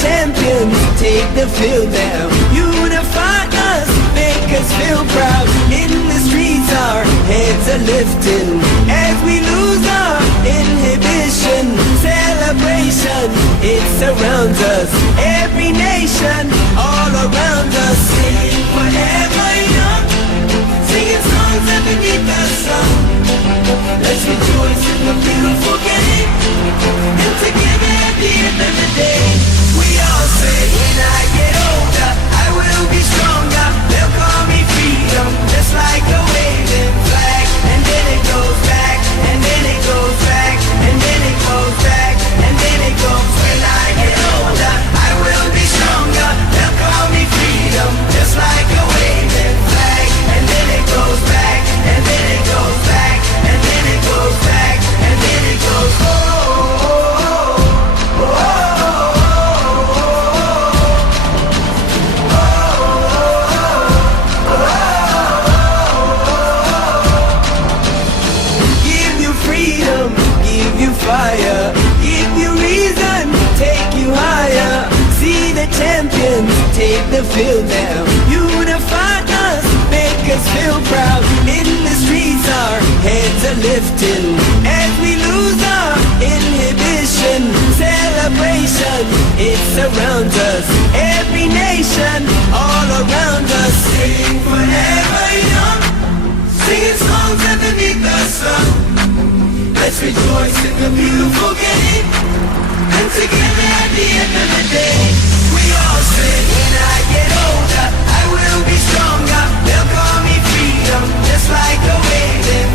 champions take the field now. Unify us, make us feel proud. In the streets our heads are lifting as we lose our inhibition. Celebration, it surrounds us. Every nation, all around us. Sing forever young, singing songs underneath the sun. Let's rejoice in the beautiful game, and together at the end of the day, we all say, when I get older, I will be stronger. They'll call me freedom, just like a waving flag. And then it goes back, and then it goes back, and then it goes back, and then it goes. When I get older, I will be stronger. They'll call me freedom, just like a waving flag. And then it goes back, and then it goes back, and then it goes back, and then it goes. Oh, oh, oh, give you freedom, give you fire, give you reason, take you higher. See the champions take the field now. Unify us, make us feel proud. In the streets our heads are lifting as we lose our inhibition. Celebration, it surrounds us. Every nation, all around us. Sing forever young, singing songs underneath the sun. Let's rejoice in the beautiful game, and together at the end of the day, we all say, when I get older, I will be stronger. They'll call me freedom, just like a waving